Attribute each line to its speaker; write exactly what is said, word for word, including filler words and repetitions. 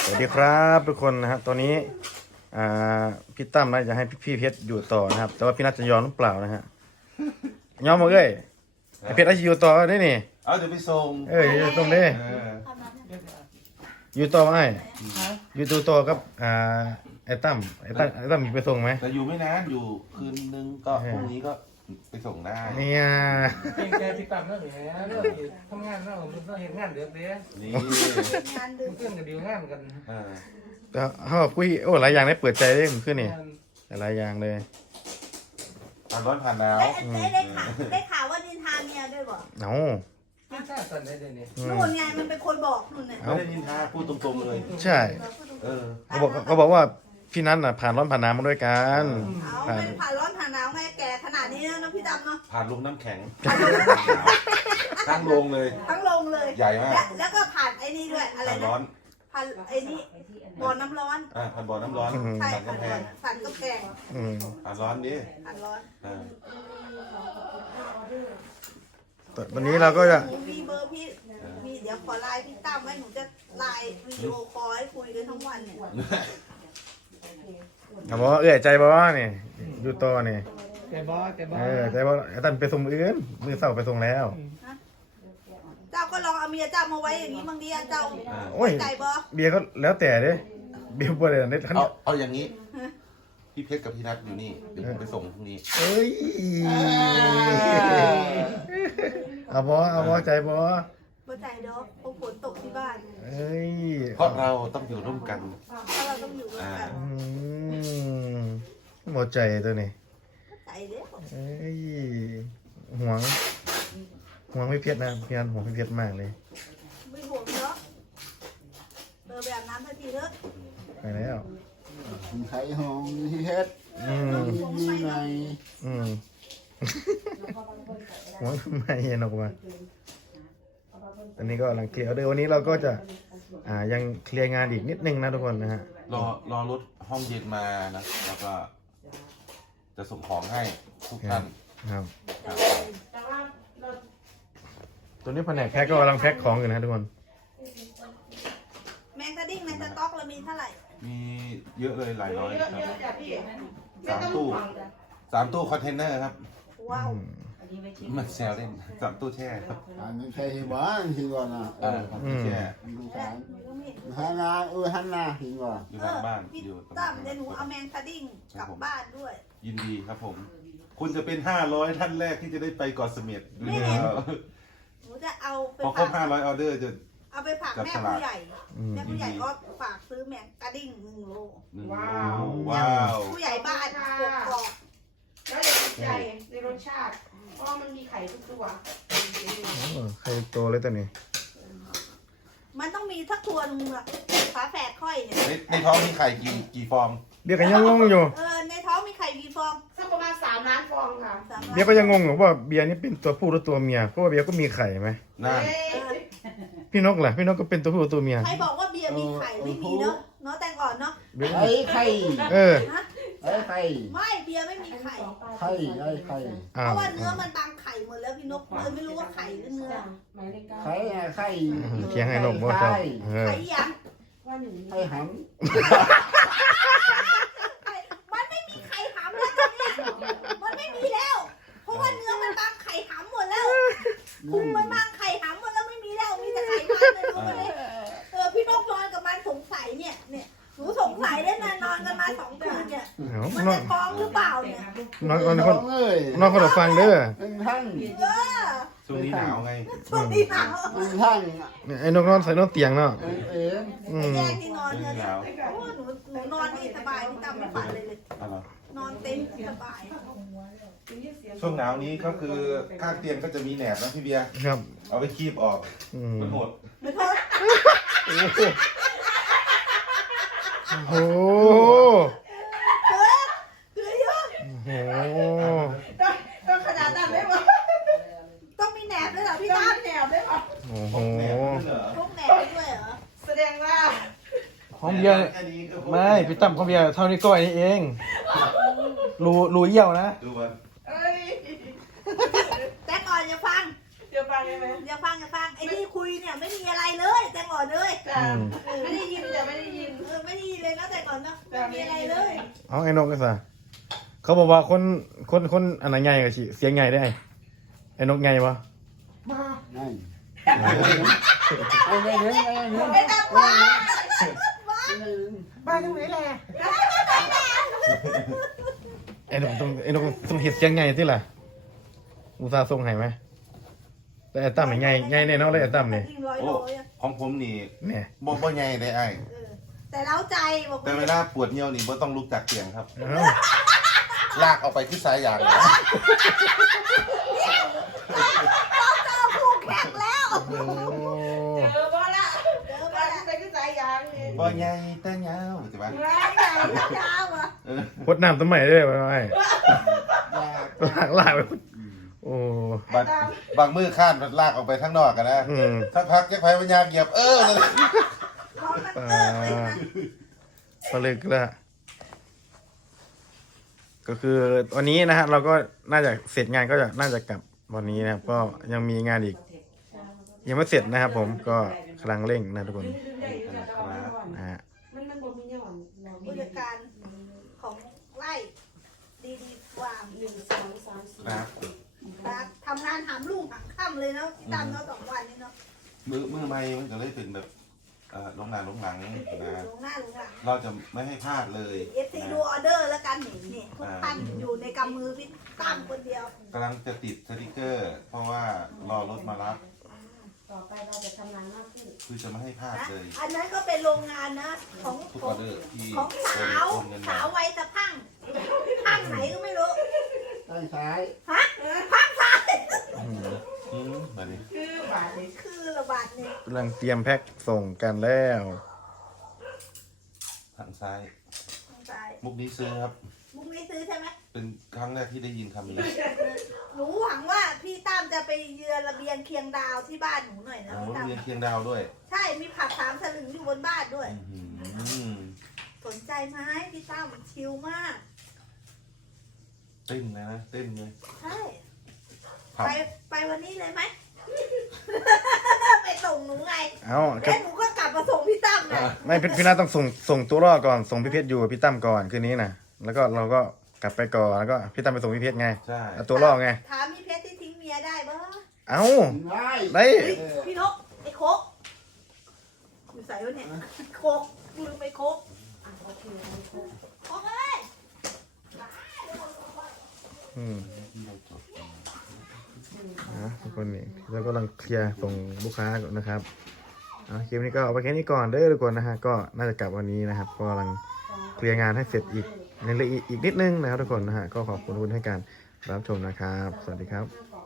Speaker 1: วัสดีครับทุกคนนะฮะตอนนี้อ่าพี่ตั้มนะจะให้พี่เพชรอยู่ต่อนะครับ แต่ว่าพี่นัทจะยอมหรือเปล่านะฮะยอมมาเอ้ยไอเพชรอาจจะอยู่ต่อได้นี่
Speaker 2: เอาเดี๋ยวไปส่ง
Speaker 1: เอ้ยอยู่ตรงนี้
Speaker 2: เออ
Speaker 1: อยู่ต่อไหมอยู่ตัวต่อกับอ่าไอ้ตั้มไอ้ตั้มไอ้ตั้มมีไปส่งไหม
Speaker 2: แต่อยู่ไม่นานอยู่คืนนึงก็พรุ่งนี้ก็ไปส่งได้
Speaker 1: เนี่ย
Speaker 3: เก่งใจติดตามเรื่องนี้นะเรื่องนี้ทำงานเรื่องเราเห็นงานเดือดเด้อ
Speaker 2: นี่
Speaker 4: งานดึก
Speaker 3: เพื่อนกับดีลงานกัน
Speaker 2: เออ
Speaker 1: แต่เขาคุยโอ้หลายอย่างได้เปิดใจได้ผมขึ้นนี่หลายอย่างเลย
Speaker 2: ผ่านร้อนผ่านหนาว
Speaker 4: ได้ได้ได้ข่าวได้ข่าวว่านินทาเมียด้วยบอก
Speaker 1: เอ้า
Speaker 3: ไม่ทราบสันได้เดี๋ยวนี้
Speaker 1: อื
Speaker 4: นู่
Speaker 1: ม
Speaker 4: นไงมันเป็นคนบอกนู่นน่ะ
Speaker 2: ไม่ได้ยินทาพูดตรงๆเลย
Speaker 1: ใช่
Speaker 2: เออ
Speaker 1: เขาบอกเขาบอกว่าพี่นัทน่ะผ่านร้อนผ่านหน้ำมาด้วยกัน
Speaker 4: เอาไม่ผ่านร้อนผ่านหนาวไงแก่ขนาดนี้แล้วนะพี่ดำเนาะ
Speaker 2: ผ่านลมน้ำแข็งตั้งลงเลย
Speaker 4: ทั้งลงเลย
Speaker 2: ใหญ่มาก
Speaker 4: และแล้วก็ผ่านไอ้นี่ด้วยอะไร
Speaker 2: ผ่าน
Speaker 4: นะ
Speaker 2: ร้อน
Speaker 4: ผ่านไอ้นี่บ่อน้ำร้อน
Speaker 2: อ่าผ่านบ่อน้ำร้อน
Speaker 4: ใช่
Speaker 2: ผ่าน
Speaker 4: ผ่าน
Speaker 2: กำแพ
Speaker 4: บ่อง ผ่านกำแพง
Speaker 1: อืม
Speaker 2: ผ่านร้อนดิ
Speaker 4: ผ่านร้อน
Speaker 2: อ่า
Speaker 1: ตอนนี้เราก็จะ
Speaker 4: หนูมีเบอร์พี่มีเดี๋ยวขอไลน์พี่ตั้มไว้หนูจะไลน์วิดีโอคอลให้คุยกันทั้งวันเนี่ย
Speaker 1: เขาบอกว่าเอ้ยใจบอกว่านี่อยู่ต่อนี่
Speaker 3: แกบอสแกบอ
Speaker 1: เออ
Speaker 3: ส
Speaker 1: ใจบอกไอ้ตันไปส่งมืออื่นมือเสาไปส่งแล้ว
Speaker 4: เจ้าก็ลองเอาเมียเจ้ามาไว้อย่างนี้บางทีเจ้า
Speaker 1: โอ้ย
Speaker 4: ใจบอ
Speaker 1: เบียร์ก็แล้วแต่เด้เบียร์บ่ได้ในทัน
Speaker 2: เอาเอาอย่างนี้ พี่เพชรกับพี่นัทอยู่นี่เดี๋ยวผมไปส่งพรุ่งนี้
Speaker 1: เอ้ยเอาบอเอาบอใจบอ
Speaker 4: บ่ใจดอกเพราะฝนตกที่บ้าน
Speaker 1: เอ้ย
Speaker 2: เพราะเราต้องอยู่ร่วมกัน
Speaker 4: เพราะเราต้องอยู่ด้วยกัน
Speaker 1: อืมบอใจตัวนี้
Speaker 4: ใจเด้อ
Speaker 1: เอ้ยห่วงห่วงไม่เพียรนะพี่นันห่วงไม่เพียรมากเลย
Speaker 4: ไม่ห่วงเนาะเออแบบน้ำทันทีเถอะ
Speaker 1: ไปแล้ว
Speaker 5: ไข่หงที่เฮ็ด
Speaker 1: อืม
Speaker 5: มีไง
Speaker 1: อืมห่วงทำไมนกมาตอนนี้ก็กำลังเคลียร์ออเดอร์วันนี้เราก็จะอ่ายังเคลียร์งานอีกนิดนึงนะทุกคนนะฮะ
Speaker 2: รอรอรถห้องเย็นมานะแล้วก็ จะส่งของให้ทุกท่าน
Speaker 1: ครับตัวนี้แผนกแพ็คก็กำลังแพ็คของอยู่นะฮะทุกคน
Speaker 4: แมงกะดิ้งในสต็อกเรามีเท่าไหร่
Speaker 2: มีเยอะเลยหลายร้อยครับสามตู้สามตู้คอนเทนเนอร์ครับ
Speaker 4: ว้าว
Speaker 1: อืม
Speaker 2: มันแซวเล่นสามตู้แช่ครับ
Speaker 5: อันนี้ใช่ที่บ้านที่ว่านะเอ
Speaker 2: อ่า
Speaker 5: อ
Speaker 2: สามตู้แช่
Speaker 5: ดู
Speaker 4: และ
Speaker 5: สาร
Speaker 4: หนูก็มี
Speaker 5: ฮันนาเออฮันนาที่ว่า
Speaker 2: อยู่
Speaker 4: เอ
Speaker 2: หลัง
Speaker 4: อ
Speaker 2: บ้าน
Speaker 4: พี่
Speaker 2: อยู่ตรง
Speaker 4: ตั้มเดี๋ยวหนูเอาแมงกะดิ้งกลับบ้านด้วย
Speaker 2: ยินดีครับผม คุณจะเป็นห้าร้อยท่านแรกที่จะได้ไปเกาะเสม็ดดูแล้ว
Speaker 4: หนูจะเอาไป
Speaker 2: พอคร
Speaker 4: ฝา
Speaker 2: บ
Speaker 4: ก
Speaker 2: ห้าร้อยออเดอร์จะ
Speaker 4: เอาไปฝาก
Speaker 2: จับ
Speaker 4: แม่
Speaker 2: ฉลาก
Speaker 4: ผู้ใหญ่
Speaker 1: อืม
Speaker 4: แม่ผู้ใหญ่ก็ฝากซื้อแมงกะดิ้งหนึ่งโล
Speaker 2: ว้าวว้าว
Speaker 4: ผู้ใหญ่บ้านกกอก
Speaker 6: แล้วอย่าติดใจในรสชาติ เพราะมันมีไข่ทุกตัว
Speaker 1: โอ้ใครโตเลยตัวนี้
Speaker 4: มันต้องมีสักตัวหนึงอะฝาแฝดค่อยเนี่ย
Speaker 2: ในในท้องมีไข่กี่กี่ฟอง
Speaker 1: เบียร์ก็ยังงงอยู่
Speaker 4: เออในท้องมีไข่กี่ฟอง
Speaker 6: สักประมาณสามล้านฟองค่ะ
Speaker 4: สามล้าน
Speaker 1: เบียร์ก็ยังงงอยู่ว่าเบียร์นี่เป็นตัวผู้หรือตัวเมียเพราะว่าเบียร์ก็มีไข่ไหม
Speaker 2: นั่น
Speaker 6: เอ้ย
Speaker 4: เออ
Speaker 1: พี่นกล่ะพี่นกก็เป็นตัวผู้หรือตัวเมีย
Speaker 4: ใครบอกว่าเบียร์มีไข่ไม่มีเนาะเนาะแต่ก่อนเนาะ
Speaker 1: เบียร์
Speaker 5: ไอ้ไข่
Speaker 1: เออ
Speaker 4: ฮะ
Speaker 5: ไอ้ไข่
Speaker 4: ไม่เบียร์ไม่มีไข่
Speaker 5: ไข่ไอ้ไข่
Speaker 1: อ้า
Speaker 4: เพ
Speaker 1: ว
Speaker 4: ราะว่าเนื้อมันบางไข่หมดแล้วพี่นกเลยไม่รู้ว่าไข่หรือเนื้อ
Speaker 6: หมายเลขเก้า
Speaker 5: ไข่ไข่
Speaker 1: เคียงให้นกบ่เจ้าเออ
Speaker 4: ไข่ยัง
Speaker 6: ว่าหนึ่ง
Speaker 5: ไข่ห
Speaker 4: ไข่มันไม่มีไข่หำแล้วตอนเนี้ยมันไม่มีแล้ว เพราะว่าเนื้อมันบางไข่หำหมดแล้ว
Speaker 5: ำ
Speaker 4: พุงมันบางไข่หำหมดแล้วไม่มีแล้วมีแต่ไข่มันเลยรู้ไหมเออพี่นกนอนกับมันสงสัยเนี่ยเนี่ยหนูสงสัยได้นานนอนกันมาสองคืนเนี่ย
Speaker 1: เอา
Speaker 4: มัน
Speaker 1: นอ
Speaker 4: จะ
Speaker 1: น
Speaker 4: ท้องหรือเปล่าเนี่ย
Speaker 1: นอนนอน
Speaker 5: น้
Speaker 1: ค
Speaker 5: อน งเอ้ย
Speaker 1: นอนคนละฟังเด้อ
Speaker 5: เป็นท่าน
Speaker 4: เออ
Speaker 2: ช่วงนี้หนาวไง
Speaker 4: ช่วงนี้หนาว
Speaker 5: เป็นท่าน
Speaker 1: เนี่ยไอ้นกนอนใส่นอนเตียงเนาะ
Speaker 5: เป็นเอง
Speaker 1: อื
Speaker 4: ไอ้
Speaker 1: ม
Speaker 4: แยกที่นอนเนี่ยโอ้หนูหนูนอนนี่สบายพี่จำไม่ฝันเลยเลย
Speaker 2: อะไร
Speaker 4: นอนเต็มสบาย
Speaker 2: ช่วงหนาวนี้ก็คือข้างเตียงก็จะมีแหนบนะพี่เบียร์
Speaker 1: ครับ
Speaker 2: เอาไปคีบออก
Speaker 1: อืม
Speaker 2: มันหด
Speaker 4: ไม่โทษ
Speaker 1: โอ้โห
Speaker 4: เออคือเยอะ
Speaker 1: โอ้โห
Speaker 6: ต้องต้องขนาดนั้นได้ปะ
Speaker 4: ต้องมีแหนบด้วยเหรอพี่
Speaker 6: ต้อง
Speaker 4: ตั้ม
Speaker 6: แนวได้ปะ
Speaker 1: โอ้โห
Speaker 2: แหนบด้วยเหรอ
Speaker 4: พกแหนบไปด้วยเหรอ
Speaker 6: แสดงว่า
Speaker 1: ของเบียร์
Speaker 2: แค่นี้ก็พอ
Speaker 1: ไม่พี่ตั้มของเบียร์เท่านี้ก้อยนี่เองรูรูเยี่ยวนะ
Speaker 2: ดูมัน
Speaker 6: เอ้ย
Speaker 4: แต่ก่อนอย่าฟัง
Speaker 6: เดี๋ยวฟังได้ไหม
Speaker 4: อย่าฟังอย่าฟังไอ้ที่คุยเนี่ยไม่มีอะไรเลยแต่ก่อนเลย
Speaker 6: จ้าไม่ได้ยินแต่ไม่ได้ยิน
Speaker 4: นะแต่ก่อนนะไม่มีอะไรเลย
Speaker 1: เอาไอ้นกก็ซะเขาบอกว่าคนคนคนอันไหนใหญ่กับเสียงใหญ่ได้ไอ้นกใหญ่ปะ
Speaker 5: ไงไอ้ไงเนี่ยไอ้ไง
Speaker 4: ไม่ต้องว่า
Speaker 6: บ้านตรงไหนแหละ
Speaker 1: ไอ้นกต้องไอ้นกต้องเห็ดเสียงใหญ่ที่ล่ะอุตส่าห์ส่งให้ไหมแต่ไอ้ตั้มนี่ใหญ่ใหญ่แน่นอนเลยไอ้ตั้มนี่
Speaker 4: ยิ่งร้อย
Speaker 2: โอ้
Speaker 4: โลอ่ะ
Speaker 2: ของผมนี่
Speaker 1: เนี่ย
Speaker 2: บ่บ่ใหญ่ได้ไอ้
Speaker 4: เออแต่เล้าใจบอก
Speaker 2: แต่เวลาปวดเหี่ยวนี่บ่ต้องลุกจากเตียงครับ
Speaker 1: เอ้า
Speaker 2: ลากออกไปที่สายยางเลย
Speaker 4: เราเจอคู่แข่งแล้ว
Speaker 1: โอ้
Speaker 6: เจอบ่ละ
Speaker 4: เจอ
Speaker 6: บ้า
Speaker 4: มาน
Speaker 6: ไปก็ใจยางเลย
Speaker 2: บ่ใหญ่แต่ยาวใช่ปะ
Speaker 4: แรงใหญ่ยาวอ่ะ
Speaker 2: เออ
Speaker 1: พดน้ำต้นใหม่ด้วยไปไอ้ลากลากไปโอ้
Speaker 2: บางบางมือข้านมันลากออกไปข้างนอกกันนะ
Speaker 1: อืม
Speaker 2: สักพักยักษ์ไผ่ปัญญาเหยียบเออนั่นแหละ
Speaker 4: พอมันเติมเลยนะ
Speaker 1: ปลึกละก็คือวันนี้นะฮะเราก็น่าจะเสร็จงานก็จะน่าจะกลับวันนี้นะครับ ก็ยังมีงานอีก ยังไม่เสร็จนะครับ ผมก็กำลังเร่งนะทุกคนนะฮะ
Speaker 6: มันมันบ่มีหย่อนเรามี
Speaker 4: ผู้จัดการของไร่ดีดีฟาร์ม
Speaker 6: หนึ่งสองสามสี่
Speaker 2: นะ
Speaker 4: นะทำงานหามลุ่งหามค่ำเลยเนาะที่ตามเนาะสองวันนี้เนาะ
Speaker 2: มือมือไม่มันก็เลยเป็นแบบเอ่อลงหน้าลงหลังนะ
Speaker 4: ลงหน้าลงหลัง
Speaker 2: เราจะไม่ให้พลาดเลย
Speaker 4: เอฟซีดูออเดอร์แล้วกันนี่นี่ทุกท่านอยู่ในกำมือพี่ตั้มคนเดียว
Speaker 2: กำลังจะติดสติกเกอร์ เพราะว่ารอรถมารับ
Speaker 6: ต่อไปเราจะทำงานมากขึ้น
Speaker 2: คือจะไม่ให้พลาด
Speaker 4: นะ
Speaker 2: เลย
Speaker 4: อันนั้นก็เป็นโรงงานนะของ
Speaker 2: ทุก
Speaker 4: ข
Speaker 2: อ
Speaker 4: อ
Speaker 2: อง เดอร์ที่
Speaker 4: ของสาว
Speaker 2: โอนเงิน
Speaker 4: สา
Speaker 2: มา
Speaker 4: ววัยสะพังพังไหนก็ไม่รู้
Speaker 5: ไอ้ซ้าย
Speaker 4: ฮะพังซ้าย
Speaker 1: อืม
Speaker 2: อืมแบบนี้
Speaker 6: คือบาทเลย
Speaker 4: คือระบาดเนี่ย
Speaker 1: กำลังเตรียมแพ็คส่งกันแล้ว
Speaker 2: ทางซ้าย
Speaker 4: พังซ้าย
Speaker 2: มุกนี้ซื้อครับ
Speaker 4: มุกนี้ซื้อใช่ไหม
Speaker 2: เป็นครั้งแรกที่ได้ยินคำนี้
Speaker 4: หนูหวังว่าพี่ตั้มจะไปเยือนระเบียงเคียงดาวที่บ้านหนูหน่อยนะ
Speaker 2: โอ้
Speaker 4: พี่ตั้ม
Speaker 2: เรียนเคียงดาวด้วย
Speaker 4: ใช่มีผักสามสลึงอยู่บนบ้านด้วย
Speaker 2: อื้อหือ
Speaker 4: สนใจไหมพี่ตั้มชิลมาก
Speaker 2: เต้นเลยนะเต้นเลย
Speaker 4: ใช่
Speaker 2: ครับ
Speaker 4: ไปไปวันนี้เลยไหม ไปส่งหนูไง
Speaker 1: เอาก็
Speaker 4: แล้วหนูก็กลับมาส่งพี่ตั้มไง
Speaker 1: ไม่พี่พี่นาต้องส่งส่งตัวรอดก่อนส่งพี่เพชรอยู่กับพี่ตั้มก่อนคืนนี้นะแล้วก็เราก็กลับไปก่อนแล้วก็พี่ตั้มไปส่งพี่เพชรไง
Speaker 2: ใช่
Speaker 1: เอาตัวรอดไง
Speaker 4: ถามพี่เพชรที่ทิ้งเมียได้ปะ
Speaker 1: เอา
Speaker 5: ได้
Speaker 1: ได้
Speaker 4: เฮ้ยพี่นกไอ้โคกอยู่ใส่วะเนี่ยโคกลืมไอ้โคก
Speaker 6: อ่ะโอเค
Speaker 4: โคกเอ้ย
Speaker 1: อืมนะทุกคนนี่เรากำลังเคลียร์ส่งลูกค้าก่อนนะครับเอาคลิปนี้ก็เอาไปแค่นี้ก่อนเด้อทุกคนนะฮะก็น่าจะกลับวันนี้นะครับก็กำลังเคลียร์งานให้เสร็จอีกในละเอียดอีกนิดนึงนะครับทุกคนนะฮะก็ขอบคุณทุกคนให้การรับชมนะครับ สวัสดีครับ
Speaker 6: ขอ